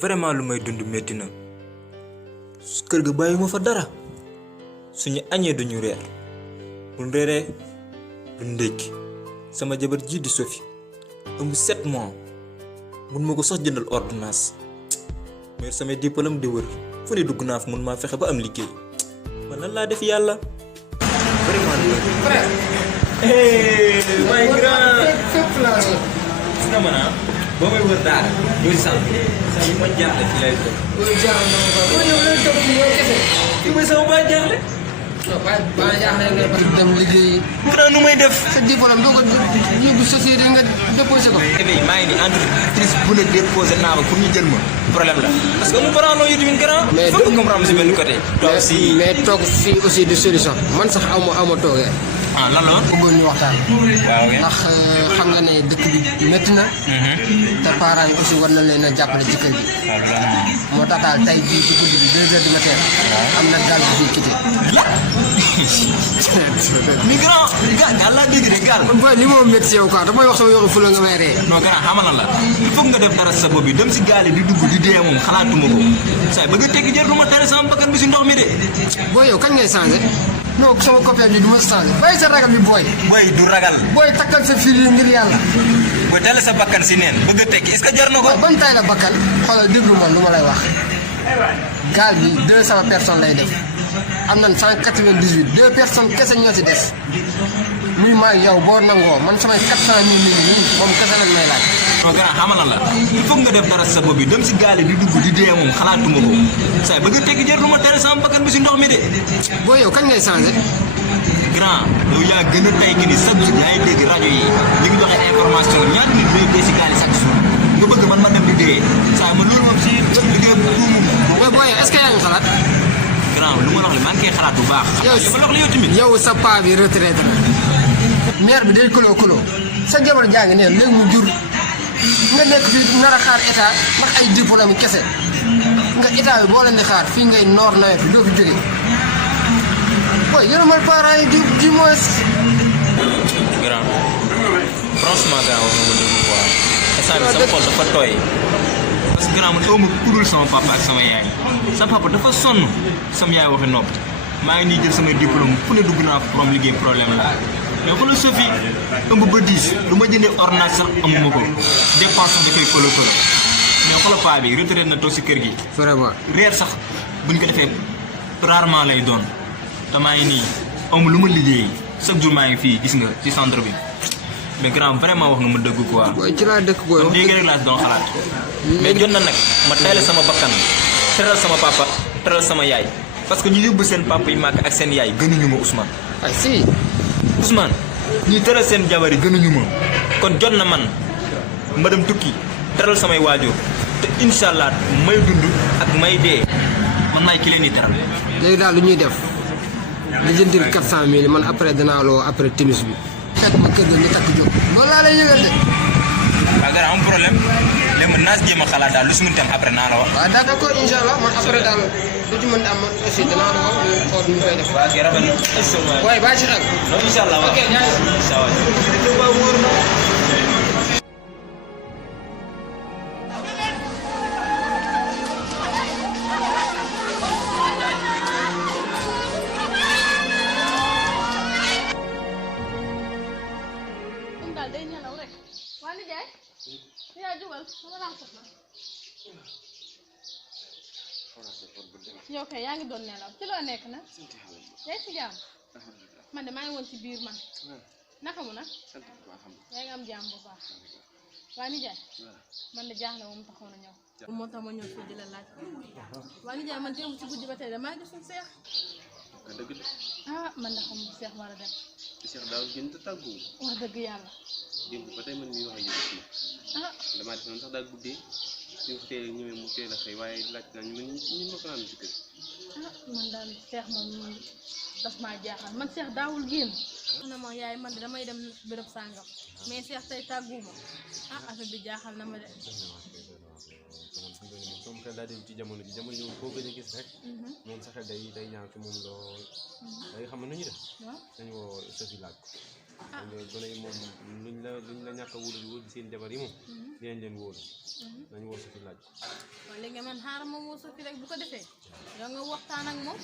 vraiment lu may dund metti na kër ga bàyyuma fa dara suñu añee duñu reer buñ reeree du ndékki sama jabar ji di Sophie ëmb 7 mois mun ma ko sax jëndal ordonnance mais samay diplôme di wër fu ne dugg naa fa mun maa fexe ba am liggéey man lan laa def yàlla vraiment frère my grand gis nga man boo may wër daara ñëw si sant saa yu ma jaaxle ci lay toog. loolu jaaxle na ma ba yow loolu toog ci yow kese. fi may sama baa jaaxle. non ba jaaxle nga bëgg dem liggéeyi. pourtant nu may def. sa diplôme doo ko yóbbu société nga déposé ko. maa ngi ni entreprise bu ne déposé naa ba pour ñu jël ma problème la parce que mu parent yu tamit grand. mais foog nga comprendre si benn côté. toog si mais toog fii aussi du solution man sax aw ma toogee. ah lan la woon. bëggoon ñu waxtaan. waaw ndax xam nga ne dëkk bi métti na. te parents yi aussi war na leen a jàppale ci kër gi. moo tax daal tey jii ci guddi bi 2 heures du matin. am na gaal bi quitté. mi grand gaal laa dégg de gaal. booy li moo métti si yow quoi damay wax sama yoxu fula nga may ree. non grand xamal la il faut nga def dara sa bopp bi dem si gaal yi di dugg di dee moom xalaatuma ko saa bëgg a tekki jar lu ma tere sama bakkan bi si ndox mi de. booy yow kañ ngay changé. non sama copain bi du ma changé bàyyi sa ragal bi booy. booy du ragal. booy takkal sa fil yi ngir yàlla. booy teel sa bakkan si neen bëgg a tekki est-ce que jar na ko. ban tay la bakkan xoolal déglu man lu ma lay wax gaal bi 200 personnes lay def am nañ 198 2 personnes kese ñoo ci des muy maa yow boo nangoo man samay 400 000 nii moom kese lañ may laaj. non grand xamal la il faut nga def dara sa bopp bi dem si gaal yi di dugg di dee moom xalaatuma ko saa bëgg a tekki jar lu ma tere sama bakkan bi si ndox mi de. booy yow kañ ngay changé. grand yow yaa gën a tay ki ni chaque jour yaa ngi dégg rajo yi ñu ngi joxe information ñaata nit ñooy dee si gaal yi chaque jour nga bëgg man ma dem di dee saa ma loolu moom si liggéey bu mais booy est-ce que yaa ngi xalaat. grand lu ma wax li maa ngi koy xalaat bu baax. yow xam nga yow tamit. yow sa paa bi retraité na. maire bi day koloo sa jabar jaa ngi ne léegi mu jur nga nekk fii nar a xaar état ndax ay diplôme kese nga état bi boo leen di xaar fii ngay noor nawet bi doo fi jógee. booy yërëmal parents yi du moins. grand franchement grand wax nga ma dëgg quoi instant bi sama xol dafa tooy parce que grand man aw ma kudul sama papa ak sama yaay sama papa dafa sonn sama yaay waxi nopp maa ngi nii jël samay diplôme fu ne dugg naa pour am liggéey problème la mais xoolal Sophie ëmb ba 10 lu ma jëndee ordonnance sax amuma ko dépense da koy kolo mais xoolal paa bi retraité na toog si kër gi. vraiment reer sax buñ ko defee rarement lay doon te maa ngi nii amul lu ma liggéey chaque jour maa ngi fii gis nga ci centre bi mais grand vraiment wax nga ma dëgg quoi. booy ci laa dëkk booy. man léegi rek laa si doon xalaat. mais jot na nag ma tayal sama bakkan teral sama papa teral sama yaay parce que ñu yóbbu seen papa yi màgg ak seen yaay gënuñu ma Ousmane. ah si. Ousmane ñuy teral seen jabar yi gënuñu ma kon jot na man ma dem tukki teral samay waajur te incha allah may dund ak may dee man maay ki leen di teral. léegi daal lu ñuy def li jëndil 400000 man après danaa loo après timis bi. fekk ma kër ga ñu takk jóg loolu laa lay yëgal de. waaw gars am problème léegi man naa si jéem a xalaat daal lu si mënti am après naa la wax. waaw d'accord incha allah man après daal lu ci mën a am man aussi danaa la wax ñu xool ñu koy def. waaw kay rafet na. waaye bàyyi si xel. non incha allah waaw ok jaajëf. incha allah. yow kay yaa ngi doon nelaw ci loo nekk nag yaa ngi si jàmm man de maa ngi woon ci biir man naka mu nag yaa ngi am jàmm bu baax waa nijaay man de jaaxle moom taxoon a ñëw moo tax ma ñëw fii di la laaj waa nijaay man démb ci guddi ba tey damaa gisul seex ah man de xam seex war a dem Cheikh daaw gën te tàggu wax dëgg yàlla démb ba tey man mii wax ak yow ah damaa defoon sax daal guddee ñu ko teel ñëwee mu teel a xëy waaye laaj naa ñu ñun ma ko naan ci kër ah man daal seex moom daf maa jaaxal man seex daawul génn na ma yaay man de damay dem béréb sàngam mais seex tey tàgguma ah affaire bi jaaxal na ma de moom xel daa dem ci jamono ji jamono ji moom koo gën a gis rek moom sa xel day ñaaw ci moom lool day xam ne nu ñu def waaw nañu woo Sophie laaj ko gone yi moom luñ la ñàkk a wóolu seen jabar yi moom dinañ leen wóolu nañu woo Sophie laaj waaw léegi man xaaral ma woo Sophie rek bu ko defee yow nga waxtaan ak moom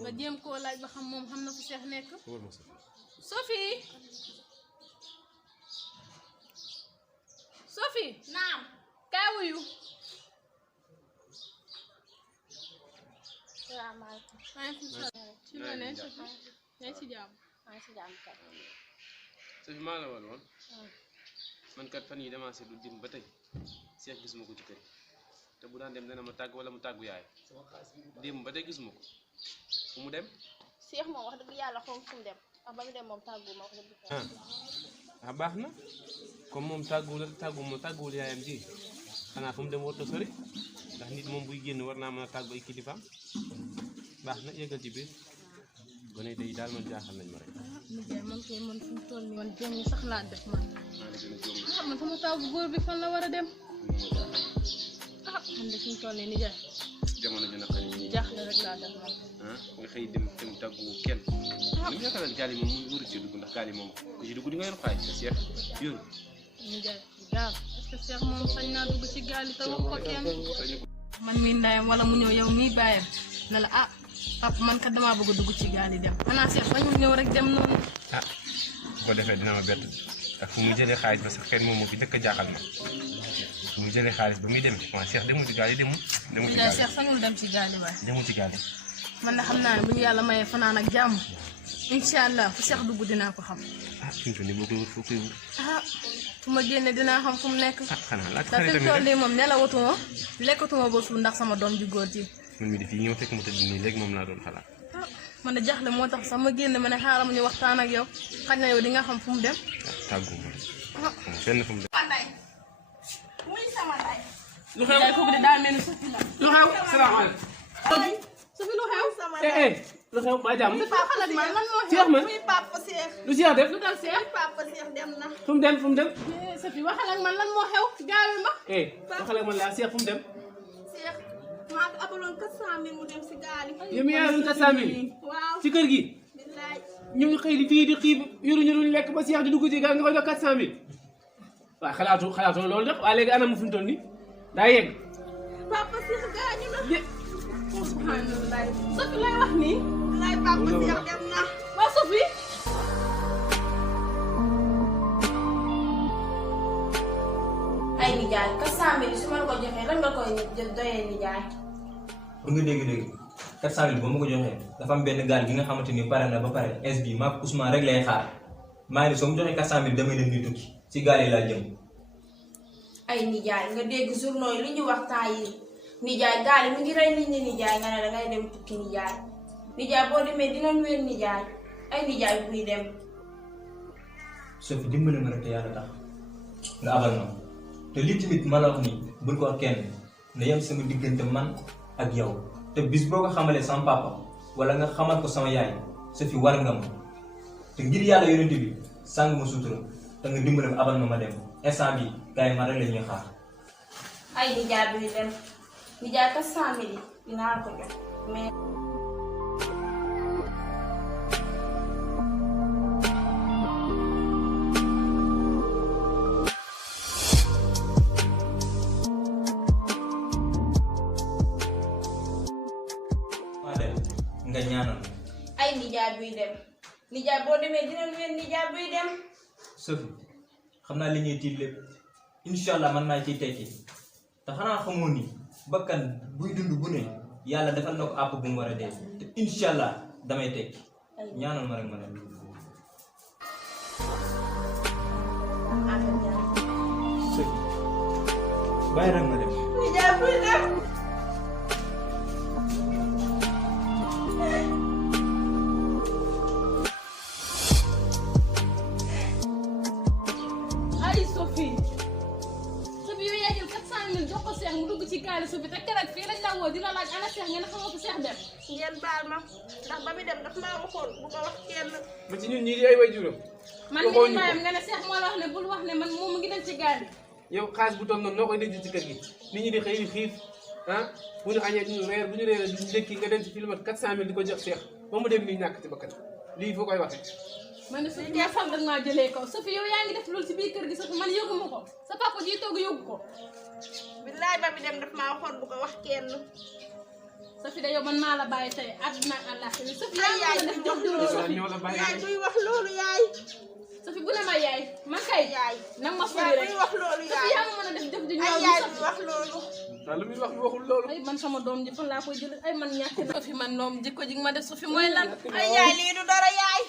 nga jéem koo laaj ba xam moom xam na fu Cheikh nekk wóor ma Sophie Sophie Sophie naam kaa wuyu salaamaaleykum. maaleykum salaam ci loo ne Sophie yaa ngi ci jàmm maa ngi si jàmm kat. Sophie maa la woon man kat fan yi damaa seetlu dim ba tey Cheikh gisuma ko ci kër te bu daan dem dana ma tàgg wala mu tàggu yaay dim ba tey gisuma ko fu mu dem Cheikh moom wax dëgg yàlla xaw ma fu mu dem wax ba mu dem moom tàggu ma wax dëgg ah baax na comme moom tàgguwul yaayam ji xanaa fu mu dem warut a sori ndax nit moom buy génn war naa mën a tàggu ay kilifaam baax na yëgal ci biir gone yi daal man jaaxal nañ ma rek. nijaay man kay man fu mu toll nii man jéem sax laa def man maa ngi gën a jóg ah man sama taw bu góor bi fan la war a dem ah man de fu mu toll nii nijaay jamono ji naqari yi jaaxle rek laa def man nga xëy dem tàggu kenn li nga xalaat gaal yi moom mu wóoru ci dugg ndax gaal yi moom ku ci dugg di nga yor xaaj te Cheikh yoru nijaay gaal est-ce que Cheikh moom sañ naa dugg ci gaal yi te wax ko kenn man mii ndayam wala mu ñëw yow mii bàyyam ne la ah papa man kat damaa bëgg a dugg ci gaal yi dem xanaa Cheikh bañul ñëw rek dem noonu ah bu ko defee dina ma bett ak fu muy jëlee xaalis ba sax xëy moom moo fi dëkk jaaxal ma fu muy jëlee xaalis ba muy dem waaw Cheikh demul ci gaal yi demul ci nijaay gaal yi Cheikh sañul dem ci gaal yi waaye demul ci gaal yi man de xam naa ne bu ñu yàlla mayee fanaan ak jàmm incha allah fu Cheikh dugg dinaa ko xam ah fi mu toll nii boo koy wut foo koy wut ah fu ma génne dinaa xam fu mu nekk ah xanaa laaj te fi mu toll nii moom nelawatuma lekkatuma ba suur ndax sama doom ju góor ji man mi di fii ñëw fekk mu tëdd nii léegi moom laa doon xalaat ah man de jaxle moo tax sax ma génne ma ne xaaral ma ñu waxtaan ak yow xaj na yow di nga xam fu mu dem tàggu ma fenn fu mu dem. lu xew kooku de daa mel ni Sophie la lu xew salaamaaleykum. Sophie lu xew lu xew ba jàmm. papa la man lan moo xew Cheikh man muy papa Cheikh. lu Cheikh def. lu dal Cheikh papa Cheikh dem na. fu mu dem fu mu dem. Sophie waxal ak man lan moo xew gaawe ma waxal ak man laa Cheikh fu mu dem. Cheikh maa ko abaloon 400 000 mu dem si gaal yi. yow mi yaa yoroon 400 000 waaw ci kër gi. billaay. ñu ngi xëy di fii di xiib yoruñu luñ lekk ba Cheikh di dugg ci gaal nga koy jox 400 000 waaw xalaatoo loolu def waaye léegi anam mu fi mu toll nii daa yegg. papa Cheikh gaañu na. subhanallah Sophie lay wax nii billaay papa Cheikh dem na. waa Sophie ay nijaay 400 000 su ma la ko joxee lan nga koy doyee nijaay. pour nga dégg-dégg 400 000 ba ma ko joxee dafa am benn gaal gi nga xamante ni pare na ba pare es bi maag Ousmane rek lay xaar maa ngi ni soo mu joxee 400 000 damay dem ni tukki si gaal yi laa jëm. ay nijaay nga dégg journaux yi li ñu wax temps yi nijaay gaal yi mu ngi rey nit ñi nijaay nga ne dangay dem tukki nijaay nijaay boo demee dinañ wér nijaay ay nijaay buy dem. Sophie dimbali ma rek te yàlla tax nga abal ma te lii tamit ma la wax nii bul ko wax kenn na yem sama diggante man ak yow te bis boo ko xamalee sama papa wala nga xamal ko sama yaay Sophie war nga ma te ngir yàlla yonent bi sàng ma sutura te nga dimbali ma abal ma dem instant bi gars yi ma rek la ñuy xaar. ay nijaay buy dem nijaay 400 000 dinaa ko jox mais. nga ñaanal ay nijaay buy dem nijaay boo demee dinañ wér nijaay buy dem. Sophie xam naa li ñuy tiit lépp incha allah man naa ciy tekki te xanaa xamoo ni bakkan buy dund bu ne yàlla defal na ko àpp bu mu war a dee te incha allah damay tekki ñaanal ma rek ma dem. Sophie bàyyi rek ma dem. nijaay buy dem. ay Sophie yow yaa jël 400 000 jox ko Cheikh mu dugg ci gaali Sophie te keroog fii lañ la woo di la laaj ana Cheikh ngeen xamoo ko Cheikh dem. ngeen baal ma ndax ba muy dem daf maa waxoon bu ko wax kenn. ba ci ñun ñii di ay waajuram. man mii di maayam nga ne Cheikh moo la wax ne bul wax ne man moom mu ngi dem ci gaali. yow xaalis bu toll noonu noo koy denc ci kër gi nit ñi di xëy di xiif ah bu ñu añee duñu reer bu ñu reeree duñu ndékki nga dem ci film 400 000 di ko jox Cheikh ba mu dem nii ñàkk ci bakkan lii foo koy waxee. man de Sophie ma xam nga maa jëlee kaw Sophie yow yaa ngi def loolu si biir kër gi Sophie man yëguma ko sa papa ji toog yëgu ko. billaay ba bi dem daf maa waxoon bu ko wax kenn. Sophie de yow man maa la bàyyi tey àdduna ak àllaaxira Sophie ay yaay yaa ngi def jox juróom Sophie. ñoo la bàyyi yaay buy wax loolu yaay. Sophie bu ne ma yaay man kay yaay nag ma yaay fori rek buy wax loolu Sophie yaay. yaa ma mën a def jëf ju ay ñaaw yaay bi buy wax loolu. daal lu muy wax waxul loolu. ay man sama doom ji fan laa koy jëlee ay man ñàkk na Sophie man doom jikko ji ma def Sophie mooy lan ay yaay lii du dara yaay.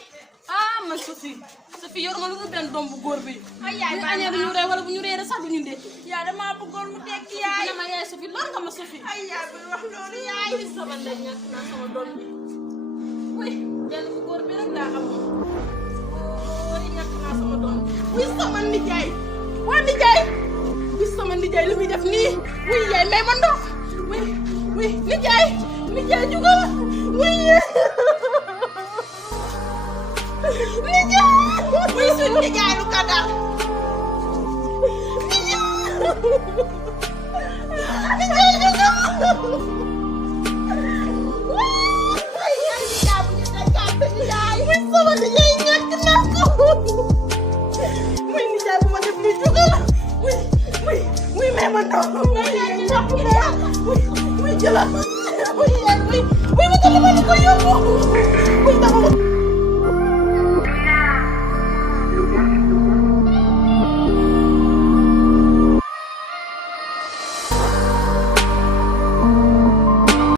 ah man Sophie yor ma lu dul benn doom bu góor bi ay yaay bu ñu añee bu ñu ree wala bu ñu reere sax du ñu ndékki yaay damaa bëggoon mu tekki yaay. dina ma yaay Sophie lor nga ma Sophie ay yaay buy wax loolu yaay. ay sama ndey ñàkk naa sama doom bi oui benn bu góor bi rek laa am ay ñàkk naa sama doom bi oui sama nijaay waa nijaay oui sama nijaay lu muy def nii oui yaay may ma ndox oui nijaay jugal oui nijaay muy suñu nijaay lu kadar. nijaay jugal ay yaay nijaay bu ñu nekkaat te nijaay. oui sama nijaay ñàkk naa ko oui nijaay bu ma def ni jugal oui may ma ndox oui jëlal oui ma ko yóbbu